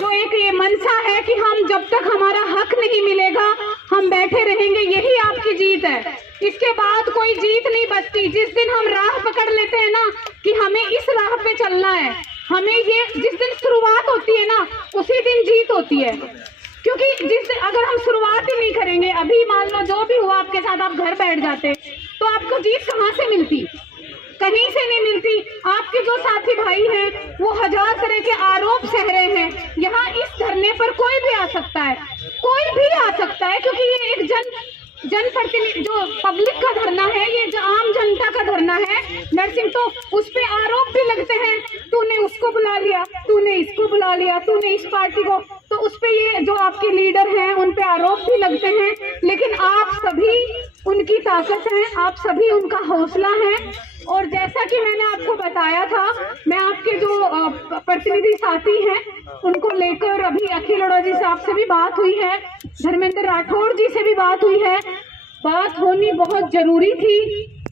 जो एक ये मनसा है कि हम जब तक हमारा हक नहीं मिलेगा हम बैठे रहेंगे, यही आपकी जीत है। इसके बाद कोई जीत नहीं बचती। जिस दिन हम राह पकड़ लेते हैं ना कि हमें इस राह पे चलना है, हमें ये जिस दिन शुरुआत होती है ना उसी दिन जीत होती है। क्योंकि अगर हम शुरुआत ही नहीं करेंगे, अभी मान लो जो भी हुआ आपके साथ, आप घर बैठ जाते तो आपको जीत कहाँ से मिलती? कहीं से नहीं मिलती। आपके जो साथी भाई हैं वो हजार तरह के आरोप सह रहे हैं। यहाँ इस धरने पर कोई भी आ सकता है, कोई भी आ सकता है, क्योंकि ये एक जनप्रतिनिधि जो पब्लिक का धरना है, ये जो आम जनता का धरना है नरसिंह, तो उस पे आरोप भी लगते हैं। तूने उसको बुला लिया, तूने इसको बुला लिया, तूने इस पार्टी को, तो उस पे ये जो आपके लीडर हैं उन पे आरोप भी लगते हैं। लेकिन आप सभी उनकी ताकत हैं, आप सभी उनका हौसला हैं। और जैसा कि मैंने आपको बताया था, मैं आपके जो प्रतिनिधि साथी हैं उनको लेकर अभी अखिल अरोड़ा साहब से भी बात हुई है, धर्मेंद्र राठौड़ जी से भी बात हुई है। बात होनी बहुत जरूरी थी,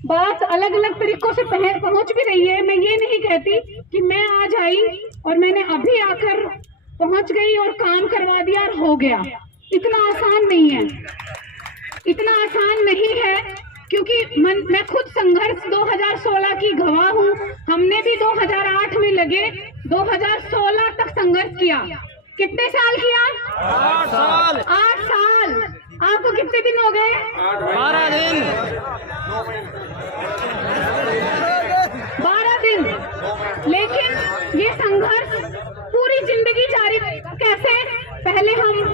बात अलग अलग तरीकों से पहुंच भी रही है। मैं ये नहीं कहती कि मैं आज आई और मैंने अभी आकर पहुंच गई और काम करवा दिया और हो गया। इतना आसान नहीं है, इतना आसान नहीं है, क्योंकि मैं खुद संघर्ष 2016 की गवाह हूँ। हमने भी 2008 में लगे, 2016 तक संघर्ष किया। कितने साल किया? 8 साल। 8 साल। आपको कितने दिन हो गए? 12 दिन। 12 दिन। लेकिन ये संघर्ष पूरी जिंदगी जारी रहेगा। कैसे? पहले हम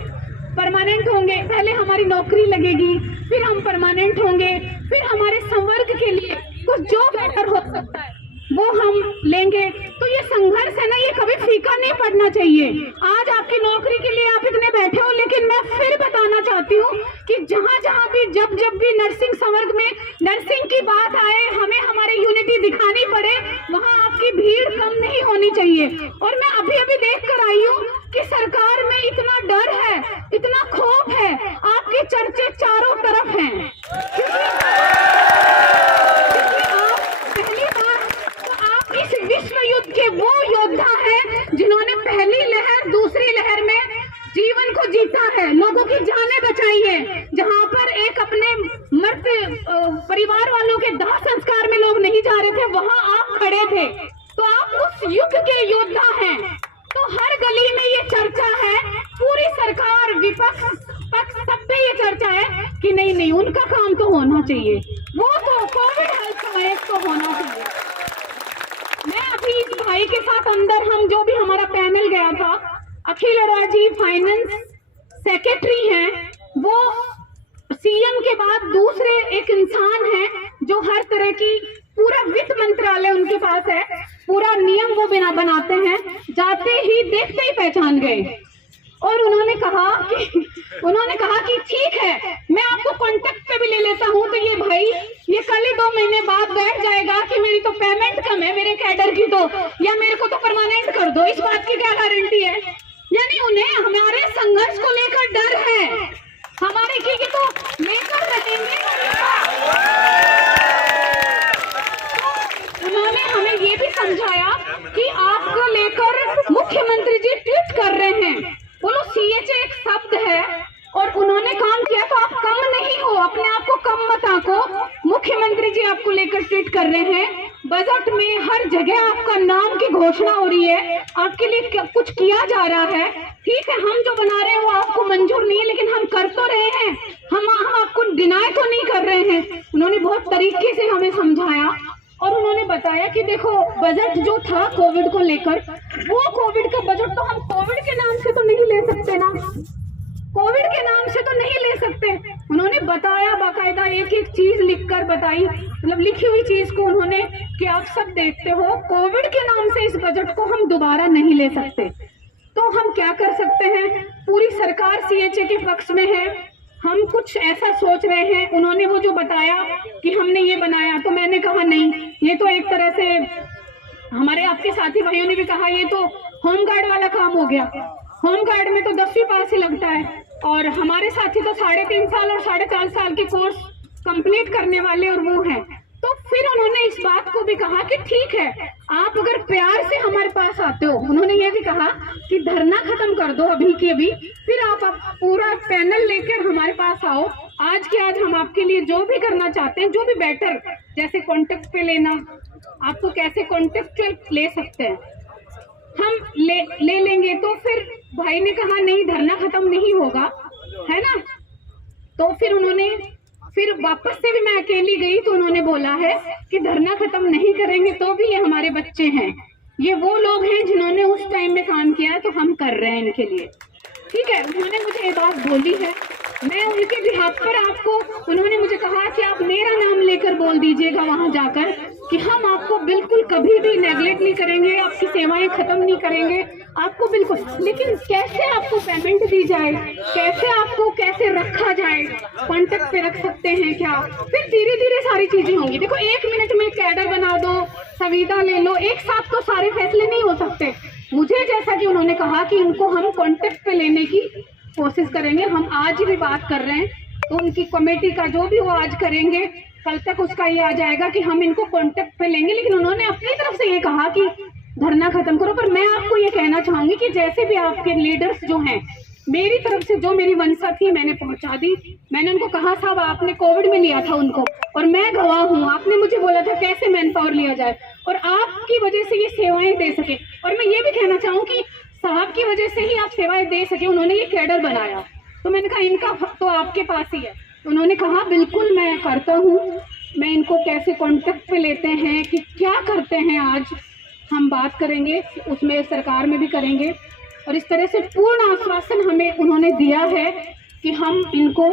परमानेंट होंगे, पहले हमारी नौकरी लगेगी, फिर हम परमानेंट होंगे, फिर हमारे संवर्ग के लिए कुछ जो बेटर हो सकता है वो हम लेंगे। तो ये संघर्ष है ना, ये कभी फीका नहीं पड़ना चाहिए। आज आपकी नौकरी के लिए आप इतने बैठे हो, लेकिन मैं फिर बताना चाहती हूँ कि जहाँ जहाँ भी जब भी नर्सिंग संवर्ग में नर्सिंग की बात आए, हमें हमारी यूनिटी दिखानी पड़े, वहाँ आपकी भीड़ कम नहीं होनी चाहिए। और मैं अभी अभी देख कर आई हूँ कि सरकार में इतना डर है, इतना खौफ है, आपके चर्चे चारों तरफ हैं। विश्व युद्ध के वो योद्धा हैं जिन्होंने पहली लहर, दूसरी लहर में जीवन को जीता है, लोगों की जानें बचाई है। जहां पर एक अपने मरते परिवार वालों के दाह संस्कार में लोग नहीं जा रहे थे, वहां आप खड़े थे। तो आप उस युद्ध के योद्धा हैं। तो हर गली में ये चर्चा है, पूरी सरकार, विपक्ष, पक्ष, सब पे ये चर्चा है कि नहीं उनका काम तो होना चाहिए, वो तो कोविड हेल्थ सहायक तो होना चाहिए। मैं अभी इस भाई के साथ अंदर, हम जो भी हमारा पैनल गया था, अखिल अरोड़ा जी फाइनेंस सेक्रेटरी हैं, वो सीएम के बाद दूसरे एक इंसान हैं जो हर तरह की, पूरा वित्त मंत्रालय उनके पास है, पूरा नियम वो बनाते हैं। जाते ही देखते ही पहचान गए और उन्होंने कहा कि ठीक है, मैं आपको कांटेक्ट पे भी ले लेता हूँ। तो ये भाई ये कल ही 2 महीने बाद बैठ जाएगा कि मेरी तो पेमेंट कम है मेरे कैडर की, तो या मेरे को तो परमानेंट कर दो। इस बात की क्या गारंटी है? यानी उन्हें हमारे संघर्ष को लेकर डर है, हमारे की तो लेकर रहेंगे। उन्होंने हमें ये भी समझाया कि आपको लेकर मुख्यमंत्री जी ट्वीट कर रहे हैं। बोलो, सीएचए एक शब्द है और उन्होंने काम किया, तो आप कम नहीं हो, अपने आप को कम मत आंको। मुख्यमंत्री जी आपको लेकर ट्वीट कर रहे हैं, बजट में हर जगह आपका नाम की घोषणा हो रही है, आपके लिए कुछ किया जा रहा है। ठीक है, हम जो बना रहे हैं वो आपको मंजूर नहीं है, लेकिन हम कर तो रहे हैं, हम आपको डिनाई तो नहीं कर रहे हैं। उन्होंने बहुत तरीके से हमें समझाया और उन्होंने बताया कि देखो, बजट जो था कोविड को लेकर, वो कोविड का बजट तो हम कोविड के नाम से तो नहीं ले सकते ना, कोविड के नाम से तो नहीं ले सकते। उन्होंने बताया, बाकायदा एक एक चीज लिखकर बताई, मतलब लिखी हुई चीज को उन्होंने, कि आप सब देखते हो, कोविड के नाम से इस बजट को हम दोबारा नहीं ले सकते। तो हम क्या कर सकते हैं? पूरी सरकार सीएचए के पक्ष में है, हम कुछ ऐसा सोच रहे हैं। उन्होंने वो जो बताया कि हमने ये बनाया, तो मैंने कहा नहीं, ये तो एक तरह से, हमारे आपके साथी भाइयों ने भी कहा, ये तो होमगार्ड वाला काम हो गया। होमगार्ड में तो 10वीं पास ही लगता है, और हमारे साथी तो 3.5 साल और 4.5 साल के कोर्स कंप्लीट करने वाले और वो हैं। तो फिर उन्होंने इस बात को भी कहा कि ठीक है, आप अगर प्यार से हमारे पास आते हो, उन्होंने ये भी कहा कि धरना खत्म कर दो अभी के अभी, फिर आप पूरा पैनल लेकर हमारे पास आओ। आज के आज हम आपके लिए जो भी करना चाहते हैं, जो भी बेटर, जैसे कॉन्टेक्ट पे लेना, आपको कैसे कॉन्टेक्चुअल ले सकते हैं, हम ले लेंगे। तो फिर भाई ने कहा नहीं, धरना खत्म नहीं होगा, है ना। तो फिर वापस से भी मैं अकेली गई तो उन्होंने बोला है कि धरना खत्म नहीं करेंगे तो भी ये हमारे बच्चे हैं, ये वो लोग हैं जिन्होंने उस टाइम में काम किया, तो हम कर रहे हैं इनके लिए। ठीक है, उन्होंने मुझे ये बात बोली है, मैं उनके बिहाफ पर आपको, उन्होंने मुझे कहा कि आप मेरा नाम लेकर बोल दीजिएगा वहां जाकर कि हम आपको बिल्कुल कभी भी नेगलेक्ट नहीं करेंगे, आपकी सेवाएं खत्म नहीं करेंगे, आपको बिल्कुल। लेकिन कैसे आपको पेमेंट दी जाए, कैसे रखा जाए, कॉन्टेक्ट पे रख सकते हैं क्या, फिर धीरे धीरे सारी चीजें होंगी। देखो 1 मिनट में कैडर बना दो, संविदा ले लो, एक साथ तो सारे फैसले नहीं हो सकते। मुझे जैसा कि उन्होंने कहा कि इनको हम कॉन्टेक्ट पे लेने की कोशिश करेंगे, हम आज भी बात कर रहे हैं, तो उनकी कमेटी का जो भी वो आज करेंगे, कल तक उसका ये आ जाएगा कि हम इनको कॉन्टेक्ट पे लेंगे। लेकिन उन्होंने अपनी तरफ से ये कहा कि धरना खत्म करो। पर मैं आपको ये कहना चाहूंगी कि जैसे भी आपके लीडर्स जो हैं, मेरी तरफ से जो मेरी मंशा थी मैंने पहुंचा दी। मैंने उनको कहा साहब आपने कोविड में लिया था उनको, और मैं गवाह हूँ, आपने मुझे बोला था कैसे मैन पावर लिया जाए, और आपकी वजह से ये सेवाएं दे सके। और मैं ये भी कहना चाहूँ कि साहब की वजह से ही आप सेवाएं दे सके, उन्होंने ये कैडर बनाया। तो मैंने कहा इनका हक तो आपके पास ही है। उन्होंने कहा बिल्कुल मैं करता हूँ, मैं इनको कैसे कॉन्टेक्ट पे लेते हैं, कि क्या करते हैं, आज हम बात करेंगे, उसमें सरकार में भी करेंगे। और इस तरह से पूर्ण आश्वासन हमें उन्होंने दिया है कि हम इनको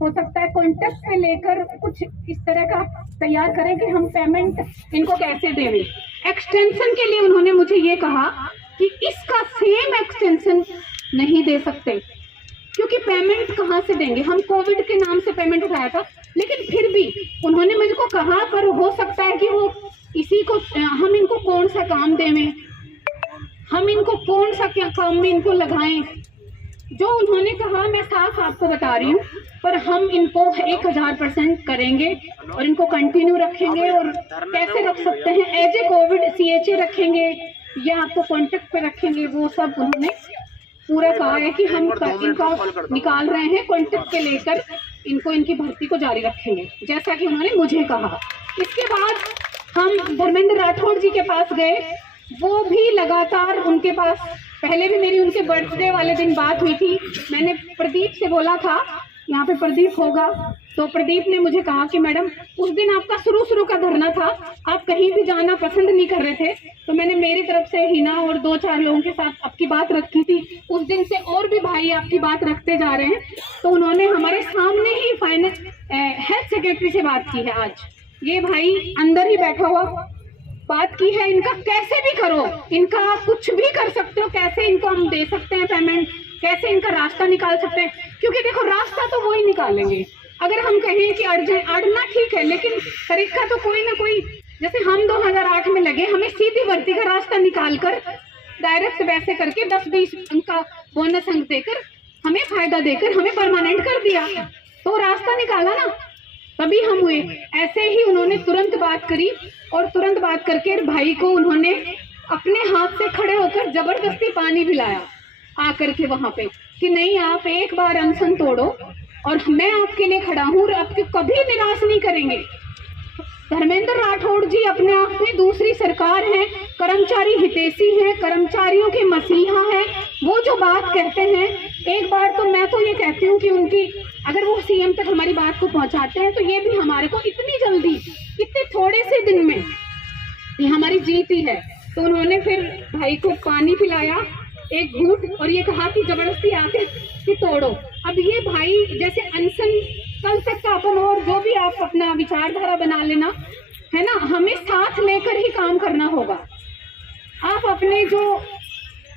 हो सकता है कॉन्टेक्ट पे लेकर कुछ इस तरह का तैयार करें कि हम पेमेंट इनको कैसे देंगे। एक्सटेंशन के लिए उन्होंने मुझे ये कहा कि इसका सेम एक्सटेंशन नहीं दे सकते, क्योंकि पेमेंट कहाँ से देंगे, हम कोविड के नाम से पेमेंट उठाया था। लेकिन फिर भी उन्होंने मुझको कहा पर हो सकता है कि वो इसी को, हम इनको कौन सा काम देवें, हम इनको कौन सा क्या काम में इनको लगाएं। जो उन्होंने कहा मैं साफ आपको बता रही हूँ, पर हम इनको 1000% करेंगे और इनको कंटिन्यू रखेंगे। और कैसे रख सकते हैं, एज ए कोविड CHA रखेंगे या आपको कॉन्टेक्ट पे रखेंगे, वो सब उन्होंने पूरा कहा है कि हम इनका निकाल रहे हैं, कॉन्टेक्ट पे लेकर इनको इनकी भर्ती को जारी रखेंगे, जैसा कि उन्होंने मुझे कहा। इसके बाद हम धर्मेंद्र राठौड़ जी के पास गए, वो भी लगातार उनके पास, पहले भी मेरी उनके बर्थडे वाले दिन बात हुई थी। मैंने प्रदीप से बोला था, यहाँ पे प्रदीप होगा, तो प्रदीप ने मुझे कहा कि मैडम उस दिन आपका शुरू का धरना था, आप कहीं भी जाना पसंद नहीं कर रहे थे, तो मैंने मेरी तरफ से हिना और 2-4 लोगों के साथ आपकी बात रखी थी। उस दिन से और भी भाई आपकी बात रखते जा रहे हैं। तो उन्होंने हमारे सामने ही हेल्थ सेक्रेटरी से बात की है। आज ये भाई अंदर ही बैठा हुआ बात की है, इनका कैसे भी करो, इनका कुछ भी कर सकते हो, कैसे इनको हम दे सकते हैं पेमेंट, कैसे इनका रास्ता निकाल सकते हैं। क्योंकि देखो रास्ता तो वो ही निकालेंगे, अगर हम कहें कि अड़ना ठीक है, लेकिन तरीका तो कोई ना कोई, जैसे हम 2008 में लगे, हमें सीधी भर्ती का रास्ता निकाल कर डायरेक्ट वैसे करके 10-20 का बोनस अंक देकर हमें फायदा देकर हमें परमानेंट कर दिया, तो रास्ता निकाला ना, तभी हम हुए। ऐसे ही उन्होंने तुरंत बात करी, और तुरंत बात करके भाई को उन्होंने अपने हाथ से खड़े होकर जबरदस्ती पानी पिलाया आकर के वहां पे, कि नहीं आप एक बार अनशन तोड़ो और मैं आपके लिए खड़ा हूँ और आपको कभी निराश नहीं करेंगे। धर्मेंद्र राठौड़ जी अपने आप में दूसरी सरकार है, कर्मचारी हितैषी है, कर्मचारियों के मसीहा है। वो जो बात कहते हैं, एक बार तो मैं तो ये कहती हूँ कि उनकी, अगर वो CM तक हमारी बात को पहुंचाते हैं, तो ये भी हमारे को इतनी जल्दी, इतने थोड़े से दिन में ये हमारी जीत ही है। तो उन्होंने फिर भाई को पानी पिलाया एक घूंट, और ये कहा कि जबरदस्ती आके कि तोड़ो। अब ये भाई जैसे अनशन कल तक का अपन, और जो भी आप अपना विचारधारा बना लेना, है ना, हमें साथ लेकर ही काम करना होगा। आप अपने जो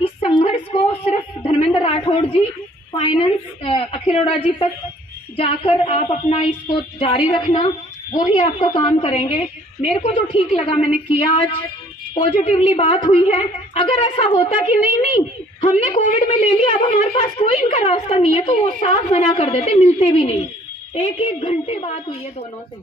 इस संघर्ष को सिर्फ धर्मेंद्र राठौड़ जी, फाइनेंस अखिल अरोड़ा जी तक जाकर आप अपना इसको जारी रखना, वो ही आपका काम करेंगे। मेरे को जो ठीक लगा मैंने किया, आज पॉजिटिवली बात हुई है। अगर ऐसा होता कि नहीं हमने कोविड में ले लिया, अब हमारे पास कोई इनका रास्ता नहीं है, तो वो साफ मना कर देते, मिलते भी नहीं। 1-1 घंटे बात हुई है दोनों से।